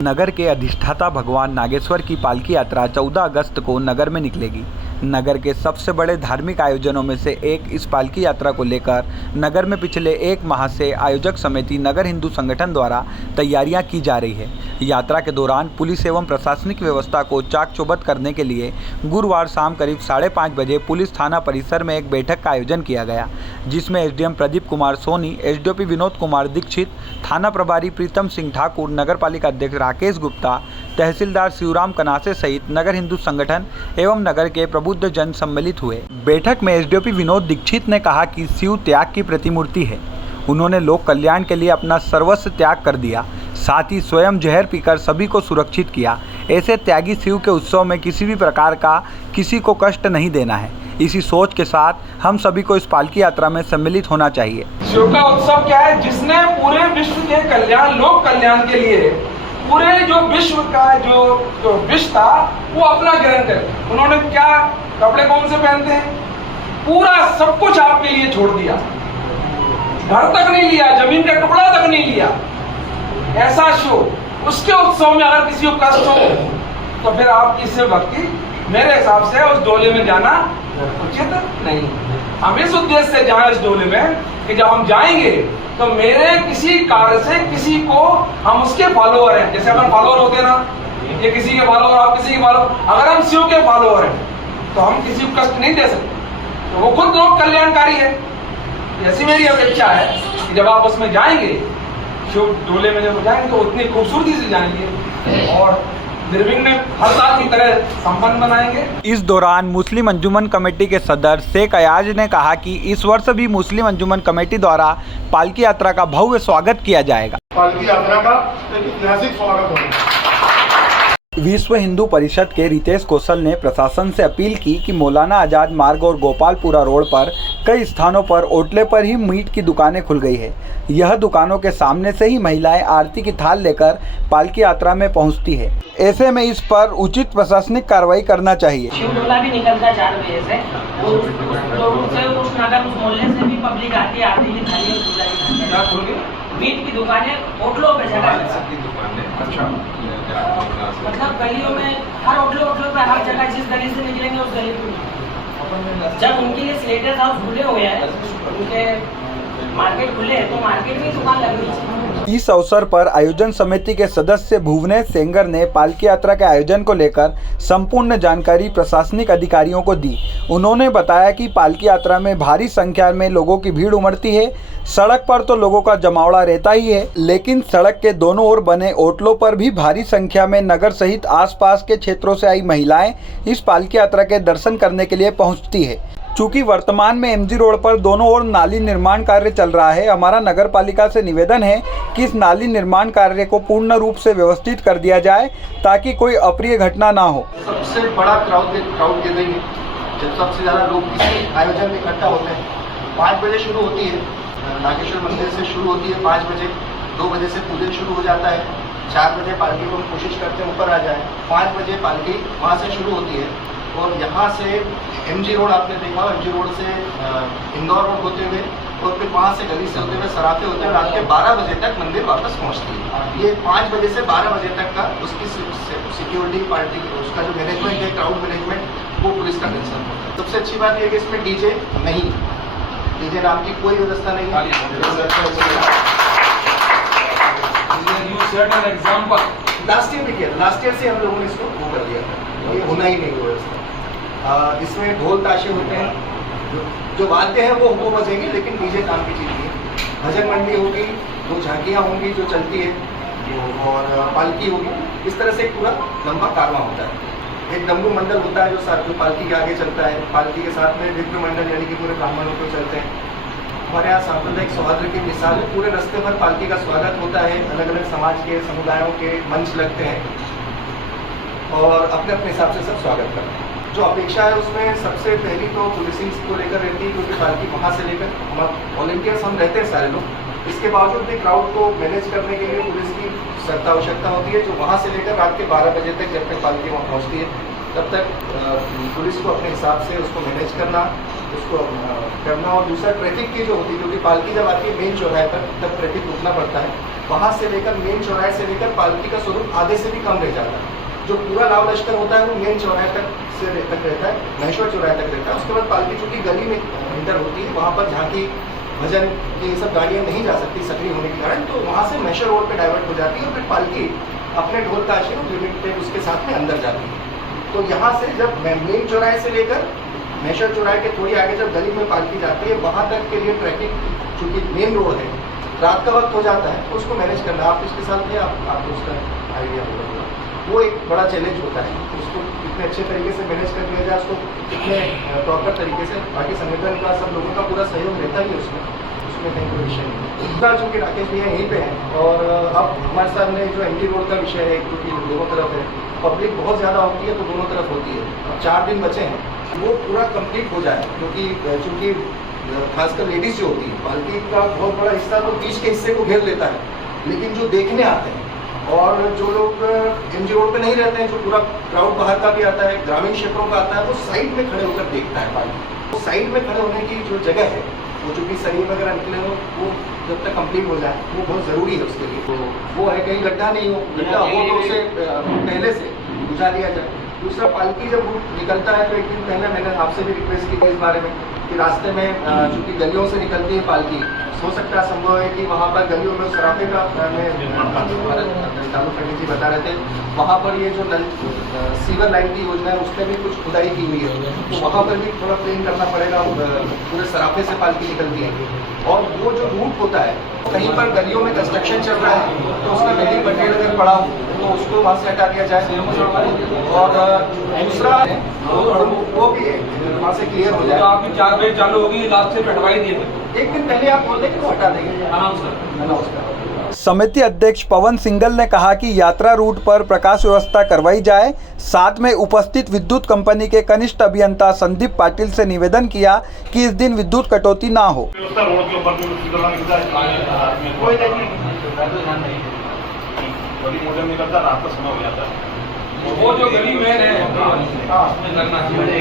नगर के अधिष्ठाता भगवान नागेश्वर की पालकी यात्रा 14 अगस्त को नगर में निकलेगी। नगर के सबसे बड़े धार्मिक आयोजनों में से एक इस पालकी यात्रा को लेकर नगर में पिछले एक माह से आयोजक समिति नगर हिंदू संगठन द्वारा तैयारियां की जा रही है। यात्रा के दौरान पुलिस एवं प्रशासनिक व्यवस्था को चाक चौबंद करने के लिए गुरुवार शाम करीब 5:30 बजे पुलिस थाना परिसर में एक बैठक का आयोजन किया गया, जिसमें एसडीएम प्रदीप कुमार सोनी, एसडीओपी विनोद कुमार दीक्षित, थाना प्रभारी प्रीतम सिंह ठाकुर, नगर पालिका अध्यक्ष राकेश गुप्ता, तहसीलदार शिवराम कनासे सहित नगर हिंदू संगठन एवं नगर के प्रबुद्ध जन सम्मिलित हुए। बैठक में एसडीओपी विनोद दीक्षित ने कहा कि शिव त्याग की प्रतिमूर्ति है। उन्होंने लोक कल्याण के लिए अपना सर्वस्व त्याग कर दिया, साथ ही स्वयं जहर पीकर सभी को सुरक्षित किया। ऐसे त्यागी शिव के उत्सव में किसी भी प्रकार का किसी को कष्ट नहीं देना है। इसी सोच के साथ हम सभी को इस पालकी यात्रा में सम्मिलित होना चाहिए। शिव का उत्सव क्या है? जिसने पूरे विश्व के कल्याण, लोक कल्याण के लिए पूरे जो विश्व का जो विश्व था वो अपना ग्रहण करे। उन्होंने क्या कपड़े कौन से पहनते हैं? पूरा सब कुछ आपके लिए छोड़ दिया, घर तक नहीं लिया, जमीन का टुकड़ा तक नहीं लिया। ऐसा शिव, उसके उत्सव में अगर किसी को कष्ट हो तो फिर आपकी शिव भक्ति मेरे हिसाब से उस डोले में जाना उचित नहीं। हम इस उद्देश्य से जाएं इस डोले में कि जब हम जाएंगे तो मेरे किसी कार्य से किसी को, हम उसके फॉलोअर हैं, जैसे अपन फॉलोअर होते हैं ना, ये किसी के फॉलोअर, आप किसी के फॉलोअर, अगर हम शिव के फॉलोअर हैं तो हम किसी को कष्ट नहीं दे सकते। तो वो खुद लोग कल्याणकारी है। ऐसी मेरी अपेक्षा है कि जब आप उसमें जाएंगे, शिव डोले में जब जाएंगे तो उतनी खूबसूरती से जाएंगे और निर्विघ्न हर साल की तरह संपन्न बनाएंगे। इस दौरान मुस्लिम अंजुमन कमेटी के सदस्य शेख अयाज ने कहा कि इस वर्ष भी मुस्लिम अंजुमन कमेटी द्वारा पालकी यात्रा का भव्य स्वागत किया जाएगा। पालकी यात्रा का एक ऐतिहासिक स्वागत होगा। विश्व हिंदू परिषद के रितेश कौशल ने प्रशासन से अपील की कि मौलाना आजाद मार्ग और गोपालपुरा रोड पर कई स्थानों पर ओटले पर ही मीट की दुकानें खुल गई है। यह दुकानों के सामने से ही महिलाएं आरती की थाल लेकर पालकी यात्रा में पहुंचती है। ऐसे में इस पर उचित प्रशासनिक कार्रवाई करना चाहिए। शिव डोला भी निकलता है 4 बजे से, उस नगर उस मोहल्ले से भी पब्लिक आती है, आरती की थाली मीट की दुकानें होटलों पे जगह। अच्छा, मतलब गलियों में हर होटलों पे हर जगह, जिस गली से निकलेंगे उस गली में। जब उनके लिए स्लेटर हाउस खुले हुए हैं, उनके मार्केट खुले हैं, तो मार्केट में दुकान लगनी चाहिए। इस अवसर पर आयोजन समिति के सदस्य भुवनेश सेंगर ने पालकी यात्रा के आयोजन को लेकर संपूर्ण जानकारी प्रशासनिक अधिकारियों को दी। उन्होंने बताया कि पालकी यात्रा में भारी संख्या में लोगों की भीड़ उमड़ती है। सड़क पर तो लोगों का जमावड़ा रहता ही है, लेकिन सड़क के दोनों ओर बने ओटलों पर भी भारी संख्या में नगर सहित आसपास के क्षेत्रों से आई महिलाएं इस पालकी यात्रा के दर्शन करने के लिए पहुंचती है। चूँकि वर्तमान में एमजी रोड पर दोनों ओर नाली निर्माण कार्य चल रहा है, हमारा नगर पालिका से निवेदन है कि इस नाली निर्माण कार्य को पूर्ण रूप से व्यवस्थित कर दिया जाए ताकि कोई अप्रिय घटना ना हो। सबसे बड़ा क्राउड दे देंगे जब सबसे ज़्यादा लोग किसी आयोजन में इकट्ठा होते हैं। 5 बजे शुरू होती है, नागेश्वर मंदिर से शुरू होती है 5 बजे, 2 बजे से पूजन शुरू हो जाता है, 4 बजे पालकी को हम कोशिश करते हैं ऊपर आ जाए, 5 बजे पालकी वहाँ से शुरू होती है और यहाँ से एमजी रोड आपने देखा, एमजी रोड से इंदौर रोड होते हुए और फिर वहाँ से गली से होते हुए सराफे होते हुए रात के 12 बजे तक मंदिर वापस पहुँचती है। ये 5 बजे से 12 बजे तक का उसकी सिक्योरिटी पार्टी, उसका जो मैनेजमेंट है, क्राउड मैनेजमेंट, वो पुलिस का कंसर्न होता है। सबसे अच्छी बात यह है कि इसमें डीजे नहीं, डीजे नाम की कोई व्यवस्था नहीं है। लास्ट ईयर भी किया, लास्ट ईयर से हम लोगों ने इसको वो कर दिया था, ये होना ही नहीं व्यवस्था। इसमें ढोल ताशे होते हैं, जो वाद्य हैं वो बजेंगे, लेकिन डीजे काम की चीज़ नहीं है। भजन मंडी होगी, 2 झांकियाँ होंगी जो चलती है और पालकी होगी। इस तरह से एक पूरा लंबा कारवां होता है। एक डमरू मंडल होता है जो पालकी के आगे चलता है। पालकी के साथ में विप्र मंडल यानी कि पूरे ब्राह्मणों को चलते हैं। हमारे यहाँ सांप्रदायिक सौहार्द की मिसाल है। पूरे रास्ते भर पालकी का स्वागत होता है। अलग अलग समाज के, समुदायों के मंच लगते हैं और अपने अपने हिसाब से सब स्वागत करते हैं। जो अपेक्षा है उसमें सबसे पहली तो पुलिसिंग को लेकर रहती है, क्योंकि पालकी वहाँ से लेकर हम वॉलंटियर्स हम रहते हैं सारे लोग। इसके बावजूद भी क्राउड को मैनेज करने के लिए पुलिस की सख्त आवश्यकता होती है, जो वहाँ से लेकर रात के 12 बजे तक जब तक पालकी वहाँ पहुँचती है तब तक पुलिस को अपने हिसाब से उसको मैनेज करना, उसको करना। और दूसरा ट्रैफिक की जो होती है, क्योंकि पालकी जब आती है मेन चौराहे पर तब ट्रैफिक रुकना पड़ता है। वहाँ से लेकर मेन चौराहे से लेकर पालकी का स्वरूप आधे से भी कम रह जाता है। जो पूरा लाव लश्कर होता है वो मेन चौराहे तक रहता है, महेश्वर चौराहे तक रहता है। उसके बाद पालकी चूंकि गली में इंटर होती है, वहाँ पर झांकी भजन ये सब गाड़ियाँ नहीं जा सकती सक्रिय होने के कारण, तो वहाँ से महेश्वर रोड पे डाइवर्ट हो जाती है और फिर पालकी अपने ढोल ताशे और लिमिटेड उसके साथ में अंदर जाती है। तो यहाँ से जब मेन चौराहे से लेकर महेश्वर चौराहे के थोड़ी आगे जब गली में पालकी जाती है, वहाँ तक के लिए ट्रैफिक चूँकि मेन रोड है, रात का वक्त हो जाता है, तो उसको मैनेज करना, आप पिछले साल थे, आपको उसका आइडिया होगा, वो एक बड़ा चैलेंज होता है। उसको कितने अच्छे तरीके से मैनेज कर लिया जाए, उसको कितने प्रॉपर तरीके से, बाकी संगठन का सब लोगों का पूरा सहयोग रहता ही है उसमें कहीं कोई विषय नहीं। दूसरा चूँकि राकेश भैया यहीं पे हैं और अब हमारे सामने जो एमडी रोड का विषय है, क्योंकि दोनों तरफ है, पब्लिक बहुत ज़्यादा होती है तो दोनों तरफ होती है। अब 4 दिन बचे हैं, वो पूरा कंप्लीट हो जाए, क्योंकि चूँकि खासकर लेडीज जो होती है, पालकी का बहुत बड़ा हिस्सा तो बीच के हिस्से को घेर लेता है, लेकिन जो देखने आते हैं और जो लोग एमजी रोड पे नहीं रहते हैं, जो पूरा क्राउड बाहर का भी आता है, ग्रामीण क्षेत्रों का आता है, वो साइड में खड़े होकर देखता है पालकी। तो साइड में खड़े होने की जो जगह है, वो चूँकि शरीर वगैरह निकले हो, वो जब तक कंप्लीट हो जाए वो बहुत ज़रूरी है उसके लिए। तो वो है कहीं गड्ढा नहीं हो, गड्ढा हो तो उसे पहले से बुझा दिया जाए। दूसरा, पालकी जब निकलता है तो एक दिन पहले मैंने आपसे भी रिक्वेस्ट की थी इस बारे में कि रास्ते में चूँकि गलियों से निकलती है पालकी, हो सकता है संभव है कि वहाँ पर गलियों में सराफे का चालू पंडित जी बता रहे थे, वहाँ पर ये जो सीवर लाइन की योजना है उसमें भी कुछ खुदाई की हुई है, तो वहाँ पर भी थोड़ा प्लेन करना पड़ेगा। पूरे सराफे से पालकी निकलती है और वो जो रूट होता है, कहीं पर गलियों में कंस्ट्रक्शन चल रहा है तो उसका बिल्डिंग मटेरियल अगर पड़ा हो तो उसको वहाँ से हटा दिया जाए, और दूसरा वो भी वहाँ से क्लियर हो जाए। आपकी 4 बजे चालू होगी, लास्ट से हटवाई दिए थे, एक दिन पहले आप बोल देंगे तो हटा देंगे, अनाउंस कर। समिति अध्यक्ष पवन सिंघल ने कहा कि यात्रा रूट पर प्रकाश व्यवस्था करवाई जाए। साथ में उपस्थित विद्युत कंपनी के कनिष्ठ अभियंता संदीप पाटिल से निवेदन किया कि इस दिन विद्युत कटौती ना हो। वो जो गली मेन है उसमें लगना चाहिए।